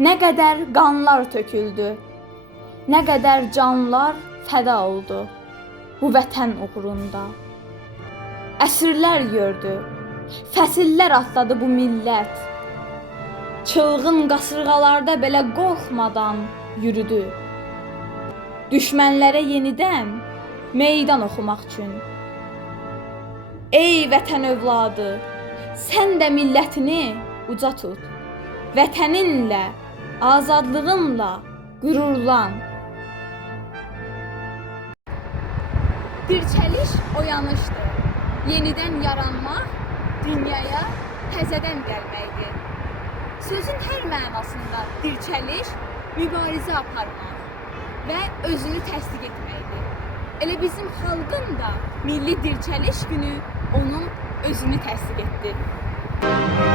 Nə qədər qanlar töküldü, nə qədər canlar fəda oldu bu vətən uğrunda. Əsrlər gördü, fəsillər atladı bu millət. Çılğın qasırğalarda belə qorxmadan yürüdü. Düşmənlərə yenidən meydan oxumaq üçün. Ey vətən övladı, sən də millətini uca tut. Vətəninlə, azadlığınla qürurlan. Dirçəliş oyanışdır. Yenidən yaranmaq dünyaya təzədən gəlməkdir. Sözün hər mənasında dirçəliş mübarizə aparmaq və özünü təsdiq etməkdir. Elə bizim xalqın da Milli Dirçəliş Günü onun özünü təsdiq etdi.